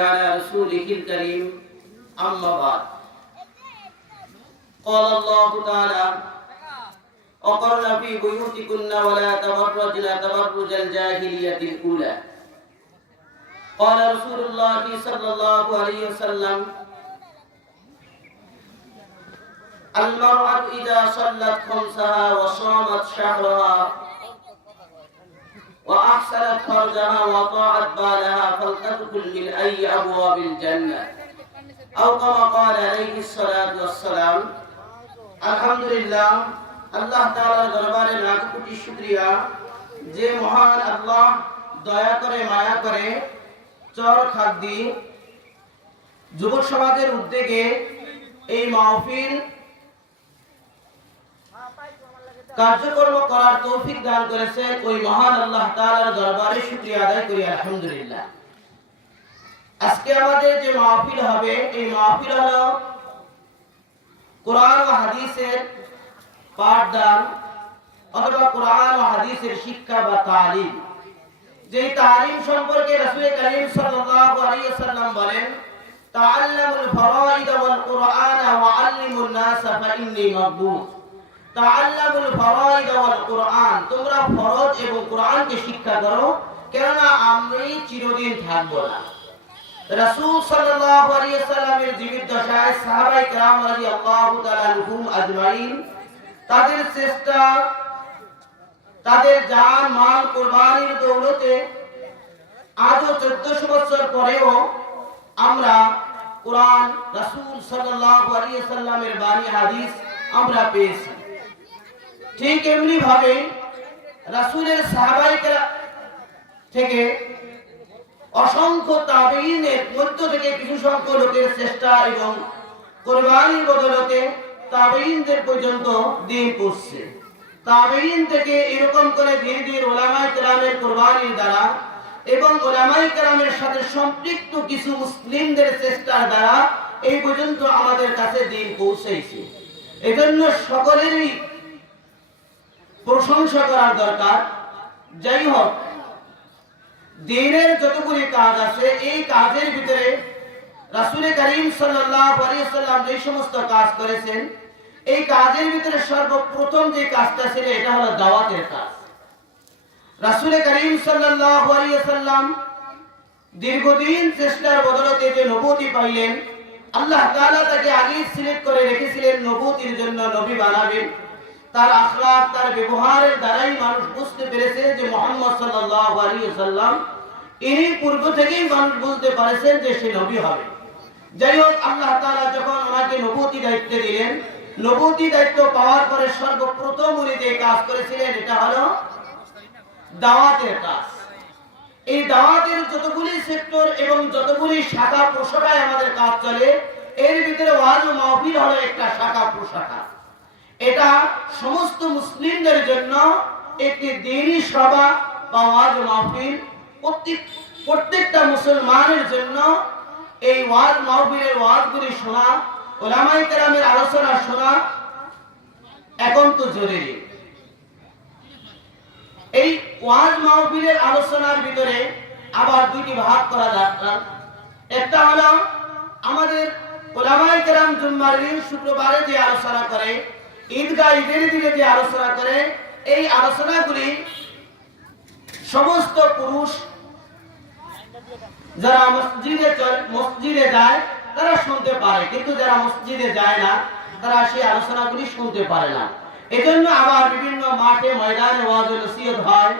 على رسوله الكريم أما بعد قال الله تعالى وقرن في بيوتكن ولا تبرجن تبرج الجاهلية الأولى قال رسول الله صلى الله عليه وسلم المرأة إذا صلت خمسها وصامت شهرها وأحسنت فرجها وطاعت بالها فلتدخل من أي أبواب الجنة أو كما قال عليه الصلاة والسلام الحمد لله আল্লাহ তাআলার দরবারে লাখ কোটি শুকরিয়া যে মহান আল্লাহ দয়া করে মায়া করে চর খাদ্দি যুবক সমাজের উদ্যোগে এই মাহফিল কার্যক্রম করার তৌফিক দান করেছেন ওই মহান আল্লাহ তাআলার দরবারে শুকরিয়া আদায় করি আলহামদুলিল্লাহ। আজকে আমাদের যে মাহফিল হবে এই মাহফিল হলো কোরআন ও হাদিসের পাঠদান অথবা কোরআন ও হাদিসের শিক্ষা বা তালিম। যে তালিম সম্পর্কে রাসূল করিম সাল্লাল্লাহু আলাইহি ওয়াসাল্লাম বলেন তাআল্লামুল ফারাইদ ওয়াল কুরআন ওয়া আল্লিমুন নাস ফা ইন্নী মাবুস। তাআল্লামুল ফারাইদ ওয়াল কুরআন, তোমরা ফরজ এবং কোরআনকে শিক্ষা করো, কেননা আমি চিরদিন থাকব না। রাসূল সাল্লাল্লাহু আলাইহি ওয়াসাল্লামের জীবিত দশায় সাহাবায়ে কেরাম রাদিয়াল্লাহু তাআলা আনহুম আজমাইন তাদের চেষ্টা, তাদের জান মাল কুরবানির দৌলতে আজও 1400 বছর পরেও আমরা কোরআন, রাসূল সাল্লাল্লাহু আলাইহি ওয়াসাল্লামের বাণী হাদিস আমরা পেয়েছি। ঠিক এমনি ভাবে রাসূলের সাহাবায়ে কেরাম থেকে অসংখ্য তাবেঈনের মধ্য থেকে কিছু সংখ্যক লোকের চেষ্টা এবং কুরবানির বদলতে তাবেঈনদের পর্যন্ত দিন পৌঁছছে। তাবেঈন থেকে এরকম করে ধীরে ধীরে উলামায়ে কেরামের কুরবানির দ্বারা এবং উলামায়ে কেরামের সাথে সম্পৃক্ত কিছু মুসলিমদের চেষ্টার দ্বারা এই পর্যন্ত আমাদের কাছে দিন পৌঁছেছে। এজন্য সকলেরই প্রশংসা করার দরকার। যাই হোক, দ্বীনের যতগুলি কাজ আছে এই কাজের ভিতরে রাসূল করিম সাল্লাল্লাহু আলাইহি ওয়াসাল্লাম যে সমস্ত কাজ করেছেন এই কাজের ভিতরে সর্বপ্রথম যে কাজটা ছিল এটা হলো দাওয়াতের কাজ। রাসূল করিম সাল্লাল্লাহু আলাইহি ওয়াসাল্লাম দীর্ঘদিন চেষ্টার বদলতে যে নবুয়তি পাইলেন, আল্লাহ তাআলা তাকে আগেই সিলেক্ট করে রেখেছিলেন নবুয়তির জন্য, নবী বানাবেন। তার আখলাক, তার ব্যবহারের দ্বারাই মানুষ বুঝতে পেরেছে যে মুহাম্মদ সাল্লাল্লাহু আলাইহি ওয়াসাল্লাম ইনি পূর্ব থেকেই মানুষ বুঝতে পারেছেন যে সে নবী হবে। যাই হোক, আল্লাহ তাআলা যখন ওনাকে নবুয়তি দায়িত্ব দিলেন, নবুয়তি দায়িত্ব পাওয়ার পরে সর্বপ্রথম উনি যে কাজ করেছিলেন এটা হলো দাওয়াতের কাজ। এই দাওয়াতের যতগুলি সেক্টর এবং যতগুলি শাখা প্রশাখায় আমাদের কাজ চলে এর ভিতরে ওয়াজ ও মাহফিল হলো একটা শাখা প্রশাখা। এটা সমস্ত মুসলিমদের জন্য একটি দ্বীনি সভা বা ওয়াজ ও মাহফিল। প্রত্যেকটা মুসলমানের জন্য এই ওয়াজ মাহফিলের ওয়াজগুলি শোনা, উলামায়ে কেরামের আলোচনা শোনা একান্ত জরুরি। এই ওয়াজ মাহফিলের আলোচনার ভিতরে আবার দুটি ভাগ করা দরকার। একটা হলো আমাদের উলামায়ে কেরাম জুম্মার দিন শুক্রবারে যে আলোচনা করে, ঈদগাহ ঈদের দিনে যে আলোচনা করে, এই আলোচনাগুলি সমস্ত পুরুষ যারা মসজিদে যায় তারা শুনতে পারে, কিন্তু যারা মসজিদে যায় না তারা সেই আলোচনাগুলি শুনতে পারে না। এজন্য আবার বিভিন্ন মাঠে ময়দানে ওয়াজ ও নসিহত হয়,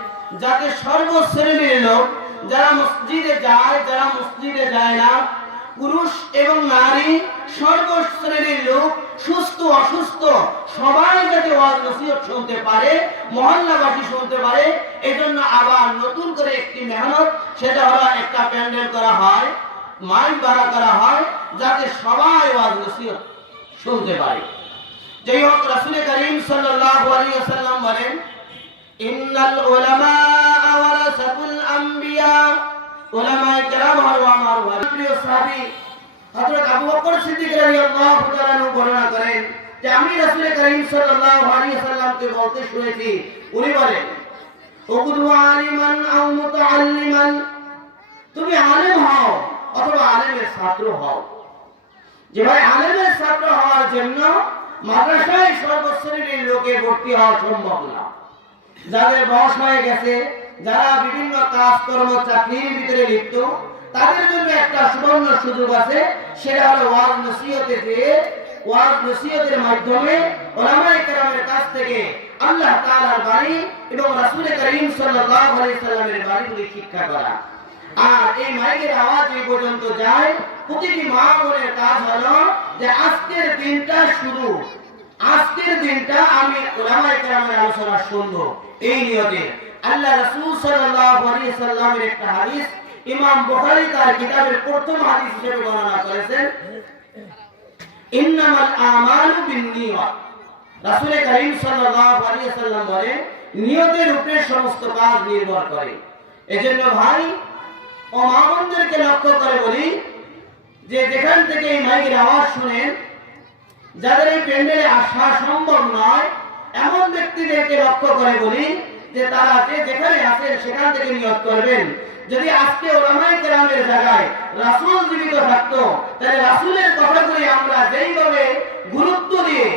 যাতে সর্বশ্রেণীর লোক যারা মসজিদে যায়, যারা মসজিদে যায় না, পুরুষ এবং নারী সর্বশ্রেণীর লোক, সুস্থ অসুস্থ সবাই যাতে ওয়াজ নসিহত শুনতে পারে, মহল্লাবাসী শুনতে পারে। এজন্য আবার নতুন করে একটি মেহনত, সেটা হলো একটা প্যান্ডেল করা হয়, মাইক ভাড়া করা হয়, যাতে সবাই ওয়াজ নসিহত শুনতে পারে। যাই হোক, রাসূল করিম সাল্লাল্লাহু আলাইহি ওয়াসাল্লাম বলেন ইন্নাল উলামা ওয়ারাসাতুল আম্বিয়া, উলামায়ে কেরাম হলো আমার প্রিয় সাহাবী হযরত আবু বকর সিদ্দিক রাদিয়াল্লাহু তাআলা আনহু বর্ণনা করেন যে আমি রাসূল করিম সাল্লাল্লাহু আলাইহি ওয়াসাল্লামকে বলতে শুনেছি, উনি বলেন উকুদু আলিমান আও মুতাআল্লিমান, তুমি আলেম হও অথবা আলেমের ছাত্র হও। যে ভাই আলেমের ছাত্র হওয়ার জন্য মাদ্রাসায় সর্বশ্রেণীর লোকে ভর্তি হওয়া সম্ভব না। যাদের বয়স হয়ে গেছে, যারা বিভিন্ন কাজকর্ম চাকরির ভিতরে লিপ্ত, তাদের জন্য একটা সুবর্ণ সুযোগ আছে, সেটা হলো ওয়াজ নসিহতে যেয়ে ওয়াজ নসিহতের মাধ্যমে উলামায়ে কেরামের কাছ থেকে আল্লাহ তাআলার বাণী এবং রাসূল করিম সাল্লাল্লাহু আলাইহি সাল্লামের বাণীগুলি শিক্ষা করা। আর এই মাইকের আওয়াজ এই পর্যন্ত যায়, প্রতিটি মা বোনের কাজ হলো যে আজকের দিনটা শুরু, আজকের দিনটা আমি উলামায়ে কেরামের আলোচনা শুনবো, এই নিয়তে। আল্লাহ রাসূল সাল্লাল্লাহু আলাইহি সাল্লামের একটা হাদিস ইমাম বুখারী তার কিতাবের প্রথম হাদিস হিসেবে বর্ণনা করেছেন, ইন্নামাল আমালু বিন্নিয়াত। রাসূল করিম সাল্লাল্লাহু আলাইহি সাল্লাম বলেন, নিয়তের উপরে সমস্ত কাজ নির্ভর করে। এজন্য ভাই ও মা বোনদেরকে লক্ষ্য করে বলি যে যেখান থেকে এই মাইকের আওয়াজ শুনেন, যাদের এই প্যান্ডেলে আসা সম্ভব নয় এমন ব্যক্তিদেরকে লক্ষ্য করে বলি যে তারা যে যেখানে আছেন সেখান থেকে নিয়ত করবেন, যদি আজকে উলামায়ে কেরামের জায়গায় রাসূল জীবিত থাকতো, তাহলে রাসূলের কথাগুলি আমরা যেইভাবে গুরুত্ব দিয়ে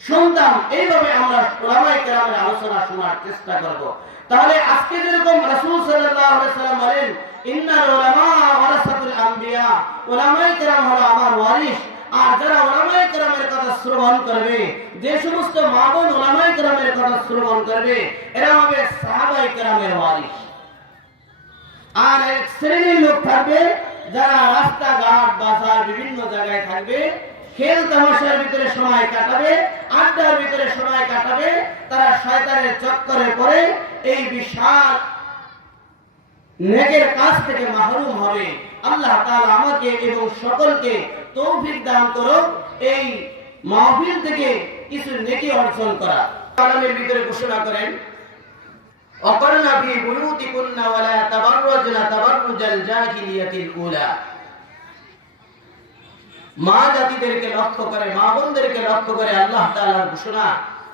শুনতাম, এইভাবে আমরা উলামায়ে কেরামের আলোচনা শোনার চেষ্টা করব। তাহলে আজকে যেরকম রাসূল সাল্লাল্লাহু আলাইহি সাল্লাম বলেন, ইন্নাল উলামা ওয়ারাসাতুল আম্বিয়া, উলামায়ে কেরাম হলো আমার ওয়ারিস। আর যারা উলামায়ে কেরামের কথা শ্রবণ করবে, যে সমস্ত মা বোন উলামায়ে কেরামের কথা শ্রবণ করবে, এরা হবে সাহাবায়ে কেরামের ওয়ারিস। আর এক শ্রেণীর লোক থাকবে যারা রাস্তাঘাট বাজার বিভিন্ন জায়গায় থাকবে, খেল তামাশার ভিতরে সময় কাটাবে, আড্ডার ভিতরে সময় কাটাবে, তারা শয়তানের চক্করে পড়ে এই বিশাল নেকের কাজ থেকে মাহরুম হবে। আল্লাহ তাআলা আমাকে এবং সকলকে তৌফিক দান করুন এই মাহফিল থেকে কিছু নেকি অর্জন করা। কালামের ভিতরে ঘোষণা করেন, অকরনা ফি বুয়ুতিকুন্না ওয়ালা তাবাররাজনা তাবাররুজাল জাহিলিয়াতিল উলা। মা জাতিদেরকে লক্ষ্য করে, মা বোনদেরকে লক্ষ্য করে আল্লাহ তাআলার ঘোষণা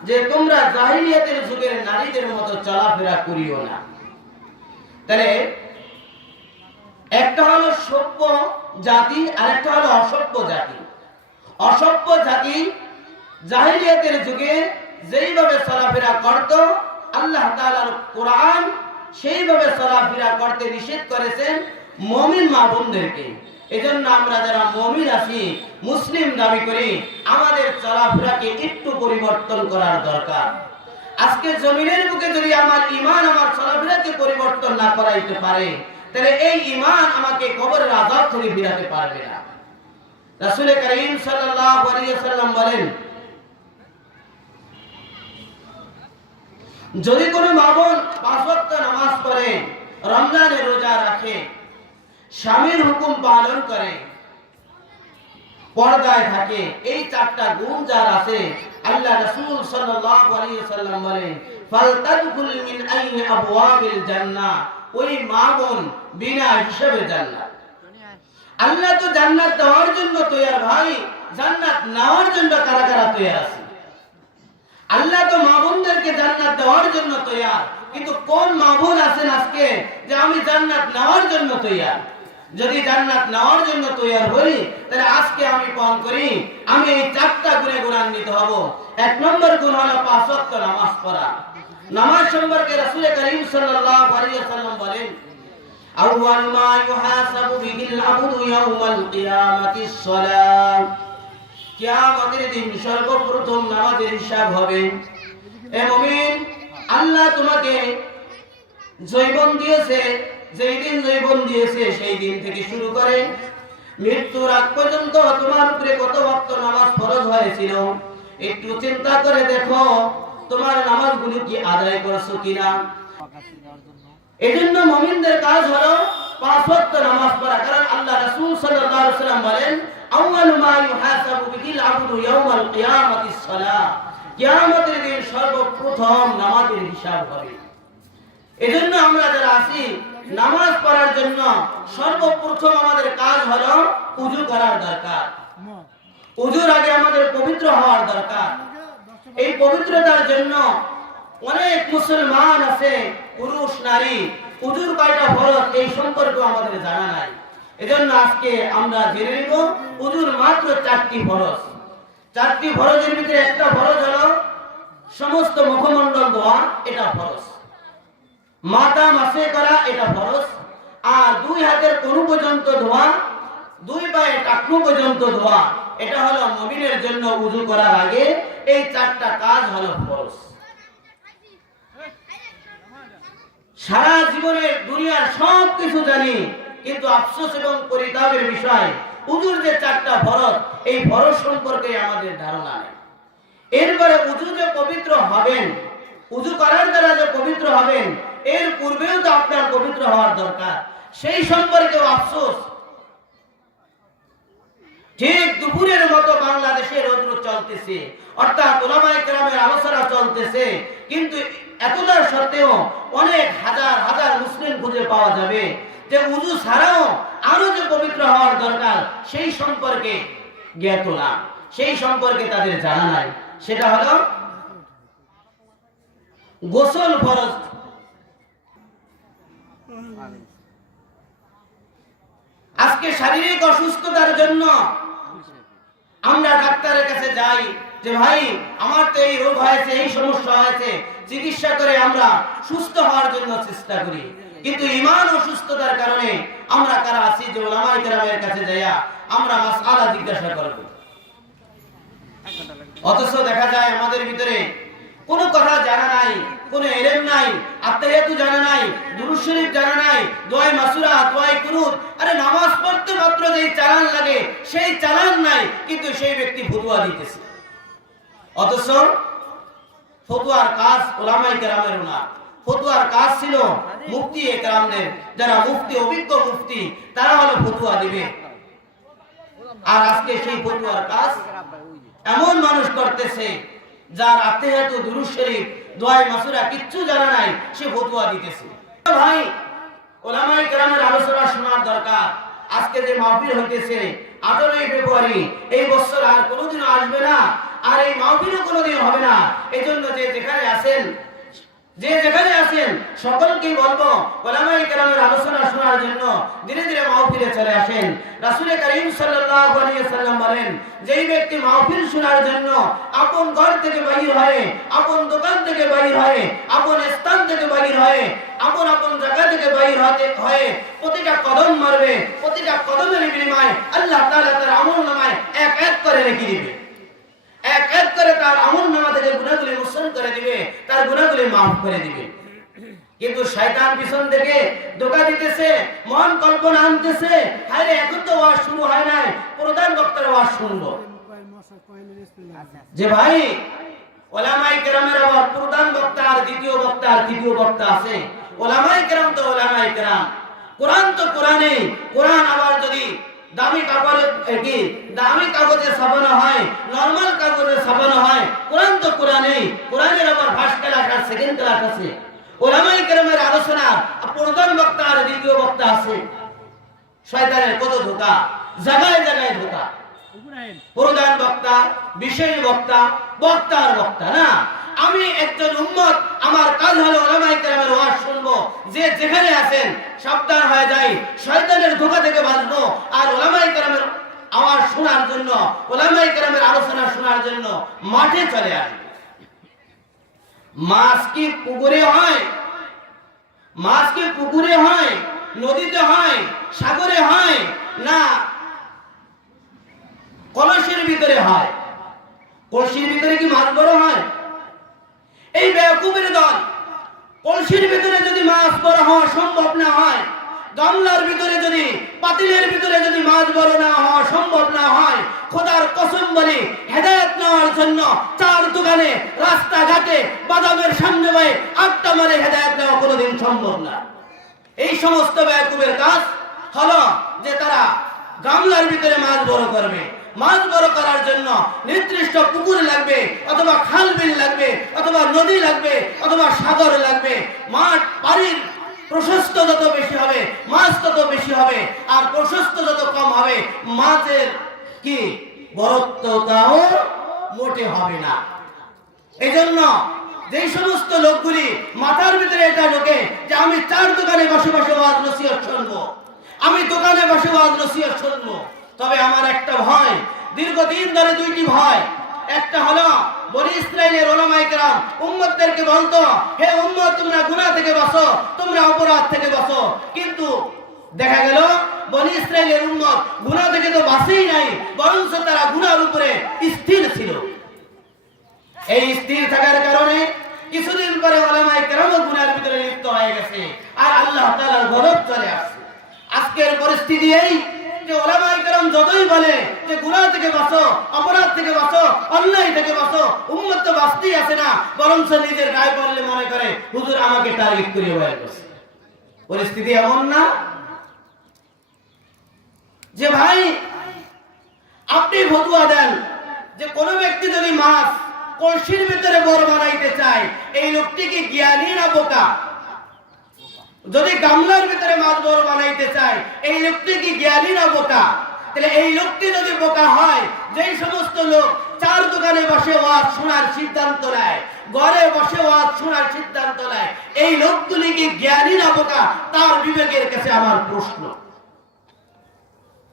যে তোমরা জাহিলিয়াতের যুগের নারীদের মতো চলাফেরা করিও না। তাহলে একটা হলো সভ্য জাতি আর একটা হলো অসভ্য জাতি। অসভ্য জাতি জাহিলিয়াতের যুগে যেইভাবে চলাফেরা করত, আল্লাহ তাআলার কোরআন সেইভাবে চলাফেরা করতে নিষেধ করেছেন মুমিন মা বোনদেরকে। এজন্য আমরা যারা মুমিন আছি, মুসলিম দাবি করি, আমাদের চলাফেরাকে একটু পরিবর্তন করার দরকার। আজকে জমিনের বুকে যদি আমার ঈমান আমার চলাফেরাকে পরিবর্তন না করাইতে পারে, তাহলে এই ঈমান আমাকে কবরের আযাব থেকে ফিরাতে পারবে না। রাসূল করিম সাল্লাল্লাহু আলাইহি ওয়াসাল্লাম বলেন, যদি কোনো মা বোন 5 ওয়াক্ত নামাজ পড়ে, রমজানের রোজা রাখে, স্বামীর হুকুম পালন করে, পর্দায় থাকে, এই 4টা গুণ যার আছে, আল্লাহ রাসূল সাল্লাল্লাহু আলাইহি ওয়াসাল্লাম বলেন, ফালতাদখুল মিন আইয়ি আবওয়াবিল জান্নাহ, ওই মা বোন বিনা হিসাবে জান্নাত। আল্লাহ তো জান্নাত দেওয়ার জন্য তৈয়ার ভাই, জান্নাত নেওয়ার জন্য কারা কারা তৈয়ার আছে? আল্লাহ তো মা বোনদেরকে জান্নাত দেওয়ার জন্য তৈয়ার, কিন্তু কোন মা বোন আছেন আজকে যে আমি জান্নাত নেওয়ার জন্য তৈয়ার? যদি জান্নাত নেওয়ার জন্য তৈয়ার হই, তাহলে আজকে আমি পালন করি, আমি এই 4টা গুণে গুণান্বিত হব। 1 নম্বর গুণ হলো 5 ওয়াক্ত নামাজ পড়া। নামাজ সম্পর্কে রাসূল করিম সাল্লাল্লাহু আলাইহি ওয়াসাল্লাম বলেন, আউয়াল মা ইউহাসাবু বিহিল আবদু ইয়াউমাল কিয়ামাতিস সালাত। কিয়ামতের দিন সর্বপ্রথম নামাজের হিসাব হবে। এ মুমিন, আল্লাহ তোমাকে জীবন দিয়েছে, যেই দিন জীবন দিয়েছে সেই দিন থেকে শুরু করে মৃত্যুর আগ পর্যন্ত তোমার উপরে কত ওয়াক্ত নামাজ ফরজ হয়েছিল, একটু চিন্তা করে দেখো তোমার নামাজগুলো কি আদায় করছো কিনা। এজন্য মুমিনদের কাজ হলো 5 ওয়াক্ত নামাজ পড়া। কারণ আল্লাহ রাসূল সাল্লাল্লাহু আলাইহি ওয়াসাল্লাম বলেন, আউয়ালু মা ইউহাসাবু বিহিল আবদু ইয়াউমাল কিয়ামাতিস সালাহ। কিয়ামতের দিন সর্বপ্রথম নামাজের হিসাব হবে। এজন্য আমরা যারা আছি, নামাজ পড়ার জন্য সর্বপ্রথম আমাদের কাজ হলো ওযু করার দরকার। ওযুর আগে আমাদের পবিত্র হওয়ার দরকার। এই পবিত্রতার জন্য অনেক মুসলমান আছে, পুরুষ নারী, ওযুর কয়টা ফরজ এই সম্পর্কে আমাদের জানা নাই। এজন্য আজকে আমরা জেনে নিব উযুর মাত্র 4টি ফরজ। 4টি ফরজের ভিতরে একটা ফরজ হলো সমস্ত মুখমণ্ডল ধোয়া, এটা ফরজ। মাথা মাসে করা, এটা ফরজ। আর 2 হাতের কোণু পর্যন্ত ধোয়া, 2 পায়ের টাকনু পর্যন্ত ধোয়া, এটা হলো মুমিনের জন্য উযু করার আগে এই 4টা কাজ হলো ফরজ। সারা জীবনে দুনিয়ার সব কিছু জানি, কিন্তু আফসোস এবং পরিতাপের বিষয় উযুর যে 4টা ফরজ, এই ফরজ সম্পর্কে আমাদের ধারণা নেই। এরপরে উযু যে পবিত্র হবেন, উযু করার দ্বারা যে পবিত্র হবেন, এর পূর্বেও তো আপনার পবিত্র হওয়ার দরকার, সেই সম্পর্কেও আফসোস। ঠিক দুপুরের মতো বাংলাদেশে রৌদ্র চলতেছে, অর্থাৎ উলামায়ে কেরামের আলোচনা চলতেছে, কিন্তু এতটার সত্ত্বেও অনেক হাজার হাজার মুসলিম খুঁজে পাওয়া যাবে যে উযু ছাড়াও আরো যে পবিত্র হওয়ার দরকার সেই সম্পর্কে জ্ঞাত না, সেই সম্পর্কে তাদের জানা নাই। সেটা হলো গোসল ফরজ। আজকে শারীরিক অসুস্থতার জন্য আমরা ডাক্তারের কাছে যাই যে ভাই আমার তো এই রোগ হয়েছে, এই সমস্যা হয়েছে, চিকিৎসা করে আমরা সুস্থ হওয়ার জন্য চেষ্টা করি। কিন্তু ঈমান অসুস্থতার কারণে আমরা কারা আছি যে উলামায়ে কেরামের কাছে যাইয়া আমরা মাসআলা জিজ্ঞাসা করব। অথচ দেখা যায় আমাদের ভিতরে কোনো কথা জানা নাই, কোনো ইলম নাই, আত্তাহিয়াতু জানা নাই, দুরূদ শরীফ জানা নাই, দোয়া মাসুরা, দোয়া কুনুত, আরে নামাজ পড়তে মাত্র যেই চালান লাগে সেই চালান নাই, কিন্তু সেই ব্যক্তি ফতোয়া দিতেছে। অথচ ফতোয়ার কাজ উলামায়ে কেরামের না, ফতোয়ার কাজ ছিল মুফতি কেরামদের, যারা মুফতি, অভিজ্ঞ মুফতি, তারা হলো ফতোয়া দিবে। আর আজকে সেই ফতোয়ার কাজ এমন মানুষ করতেছে যার আত্তাহিয়াতু, দুরূদ শরীফ, দোয়া মাসুরা কিচ্ছু জানা নাই, সে ফতোয়া দিতেছে। ভাই, উলামায়ে কেরামের আলোচনা শোনার দরকার। আজকে যে মাহফিল হইতেছে 18ই ফেব্রুয়ারি, এই বছর আর কোনোদিনও আসবে না, আর এই মাহফিলও কোনোদিন হবে না। এজন্য যে যেখানে আছেন সকলকে বলবো উলামায়ে কেরামের আলোচনা শোনার জন্য ধীরে ধীরে মাহফিলে চলে আসেন। রাসূল করিম সাল্লাল্লাহু আলাইহি ওয়াসাল্লাম বলেন, যেই ব্যক্তি মাহফিল শোনার জন্য আপন ঘর থেকে বাইর হয়, আপন দোকান থেকে বাইর হয়, আপন স্থান থেকে বাইর হয়, আপন আপন জায়গা থেকে বাইর হয়ে প্রতিটা কদম মারবে, প্রতিটা কদমের বিনিময়ে আল্লাহ তাআলা তার আমলনামায় এক এক করে রেখে দিবে, এক এক করে তার আমলনামা থেকে গুনাহগুলি মোচন করে দিবে, তার গুনাহগুলি মাফ করে দিবে। কিন্তু শয়তান পিছন থেকে ধোঁকা দিতেছে, মন কল্পনা আনতেছে, আরে এখন তো ওয়াজ শুরু হয় নাই, প্রধান বক্তার ওয়াজ শুনবো। যে ভাই, উলামায়ে কেরামের আবার প্রধান বক্তা আর দ্বিতীয় বক্তা আর তৃতীয় বক্তা আছে। উলামায়ে কেরাম তো উলামায়ে কেরাম, কোরআন তো কোরআনে, কোরআন আবার যদি দামি কাগজে ছাপানো হয়, নরমাল কাগজে ছাপানো হয়, কোরআন তো কোরআনে, কোরআনের আবার ফার্স্ট ক্লাস আর সেকেন্ড ক্লাস আছে। উলামায়ে কেরামের আলোচনা প্রধান বক্তা আর দ্বিতীয় বক্তা আছে। শয়তানের কত ধোঁকা, জায়গায় জায়গায় ধোঁকা। প্রধান বক্তা, বিশেষ বক্তা, বক্তার বক্তা না। আমি একজন উম্মত, আমার কাজ হলো উলামায়ে কেরামের ওয়াজ শুনবো। যে যেখানে আছেন সাবধান হয়ে যাই, শয়তানের ধোঁকা থেকে বাঁচবো। আর উলামায়ে কেরামের আওয়াজ শোনার জন্য, উলামায়ে কেরামের আলোচনা শোনার জন্য মাঠে চলে আসবে। মাছ কি পুকুরে হয়? মাছ কি পুকুরে হয়, নদীতে হয়, সাগরে হয়, না কলসের ভিতরে হয়? কলসির ভিতরে কি মাছ বড় হয়? এই বেয়াকুবের দল, কলসির ভিতরে যদি মাছ বড় হওয়া সম্ভব না হয়, গামলার ভিতরে যদি, পাতিলের ভিতরে যদি মাছ বড় না হওয়া সম্ভব না হয়, খোদার কসম বলি, হেদায়েত নেওয়ার জন্য চার দোকানে, রাস্তাঘাটে, বাদামের সামনে বয়ে আটটা মারে হেদায়েত নেওয়া কোনোদিন সম্ভব না। এই সমস্ত বেয়াকুবের কাজ হলো যে তারা গামলার ভিতরে মাছ বড় করবে। মাছ বড় করার জন্য নির্দিষ্ট পুকুর লাগবে, অথবা খাল বিল লাগবে, অথবা নদী লাগবে, অথবা সাগর লাগবে। মাঠ বাড়ির প্রশস্ত যত বেশি হবে, মাছ তত বেশি হবে, আর প্রশস্ত যত কম হবে, মাছের কি বরত্বটাও মোটে হবে না। এই জন্য যে সমস্ত লোকগুলি মাথার ভিতরে এটা ঢোকে যে আমি চার দোকানে বসে বসে ওয়াজ নসিহত শুনবো, আমি দোকানে বসে ওয়াজ নসিহত শুনবো, তবে আমার একটা ভয়, দীর্ঘদিন ধরে দুইটি ভয়। একটা হলো বনি ইসরাইলের উলামায়ে কেরাম উম্মতদেরকে বলতো, হে উম্মত তোমরা গুনাহ থেকে বাঁচো, তোমরা অপরাধ থেকে বাঁচো। কিন্তু দেখা গেল বনি ইসরাইলের উম্মত গুনাহ থেকে তো বাঁচেই নাই, বরং তারা গুনাহের উপরে স্থির ছিল। এই স্থির থাকার কারণে কিছুদিন পরে উলামায়ে কেরাম গুনাহের ভিতরে লিপ্ত হয়ে গেছে, আর আল্লাহ তাআলার গজব চলে আসছে। আজকের পরিস্থিতি এই যে উলামায়ে কেরাম যতই বলে যে গুনাহ থেকে বাঁচো, অপরাধ থেকে বাঁচো, অন্যায় থেকে বাঁচো, উম্মত তো বাঁচতেই আছে না, বরং নিজের গায়ে পড়লে মনে করে হুজুর আমাকে টার্গেট করে বের করছে। পরিস্থিতি এমন না যে ভাই আপনি ফতোয়া দেন যে কোন ব্যক্তি যদি মাছ কলসির ভিতরে বড় বানাইতে চায়, এই লোকটি কি জ্ঞানী না বোকা? যদি গামলার ভিতরে মাছ বড় বানাইতে চায়, এই লোকটি কি জ্ঞানী না বোকা? তাহলে এই লোকটি যদি বোকা হয়, যেই সমস্ত লোক চার দোকানে বসে ওয়াজ শোনার সিদ্ধান্ত নেয়, ঘরে বসে ওয়াজ শোনার সিদ্ধান্ত নেয়, এই লোকগুলি কি জ্ঞানী না বোকা? তার বিবেকের কাছে আমার প্রশ্ন।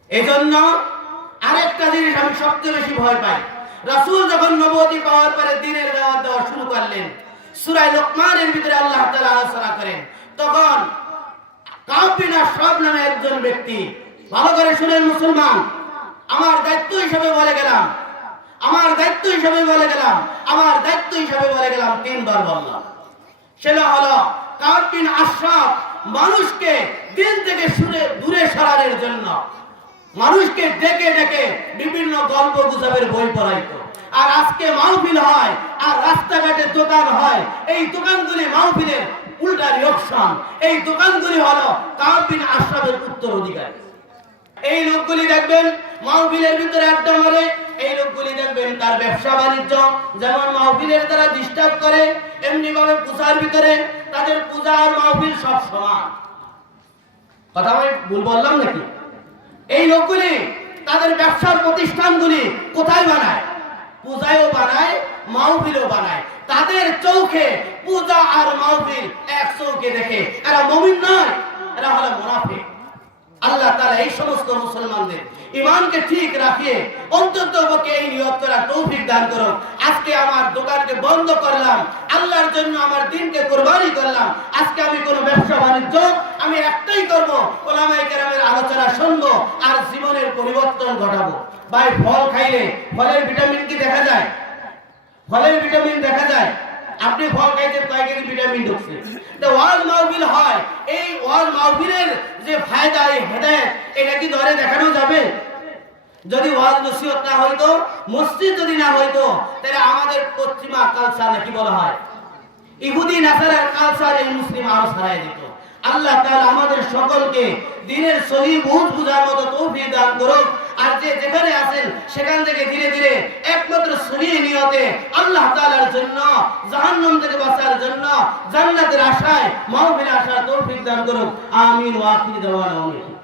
এজন্য আরেকটা জিনিস আমি সবচেয়ে বেশি ভয় পাই, রাসূল যখন নবুয়তি পাওয়ার পরে দ্বীনের দাওয়াত দেওয়া শুরু করলেন, সূরা লোকমানের ভিতরে আল্লাহ তাআলা আলোচনা করেন, তখন কাব বিন আশরাফ নামে একজন ব্যক্তি, ভালো করে শুনেন মুসলমান, আমার দায়িত্ব হিসেবে বলে গেলাম, তিনবার বললাম। সেটা হলো কাব বিন আশরাফ মানুষকে দিন থেকে দূরে সরানোর জন্য মানুষকে ডেকে ডেকে বিভিন্ন গল্প গুজবের বই পড়াইতো। আর আজকে মাহফিল হয় আর রাস্তাঘাটে দোকান হয়, এই দোকানগুলি মাহফিলের উল্টা রিঅ্যাকশন। এই দোকানগুলি হলো কাব বিন আশরাফের উত্তরাধিকারী। এই লোকগুলি দেখবেন মাহফিলের ভিতরে আড্ডা মারে, এই লোকগুলি দেখবেন তার ব্যবসা বাণিজ্য যেমন মাহফিলের দ্বারা ডিস্টার্ব করে, এমনি ভাবে পূজার ভিতরে তাদের পূজা আর মাহফিল সব সমান। কথা আমি ভুল বললাম নাকি? এই লোকগুলি তাদের ব্যবসার প্রতিষ্ঠানগুলি কোথায় বানায়? পূজায়ও বানায়, মাহফিলও বানায়। তাদের চৌকে পূজা আর মাহফিল এক চৌকে দেখে এরা মুমিন নয়, এরা হলো মুনাফিক। আল্লাহ তাআলা এই সমস্ত মুসলমানদের ঈমানকে ঠিক রাখিয়ে অন্ততপক্ষে এই নিয়ত করার তৌফিক দান করুন। আজকে আমার দোকানকে বন্ধ করলাম, আল্লাহর জন্য আমার দিনকে কুরবানি করলাম। আজকে আমি কোনো ব্যবসা বাণিজ্য আমি একটাই করব, উলামায়ে কেরামের আলোচনা শুনবো আর জীবনের পরিবর্তন ঘটাবো। ভাই ফল খাইলে ফলের ভিটামিন কি দেখা যায়? ফলের ভিটামিন দেখা যায়। আপনি ফল খাইতে কয়েকটি ভিটামিন ঢুকছে। তো ওয়াজ মাহফিল হয়, এই ওয়াজ মাহফিলের যে ফায়দা, এই হেদায়েত, এটা কি ধরে দেখানো যাবে? যদি ওয়াজ নসিহত না হইতো, মসজিদ যদি না হইতো, তাহলে আমাদের পশ্চিমা কালচার নাকি বলা হয় ইহুদি নাসারার কালচার এই মুসলিম আরো ছড়াই দিত। আল্লাহ তাআলা আমাদের সকলকে দ্বীনের সহিহ বুঝার মতো তৌফিক দান করুন। আর যে যেখানে আছেন সেখান থেকে ধীরে ধীরে একমাত্র সহিহ নিয়তে আল্লাহ তাআলার জন্য, জাহান্নাম থেকে বাঁচার জন্য, জান্নাতের আশায় মাহফিল আসার তৌফিক দান করুন। আমিন ওয়া আখিরু দাওয়ানা।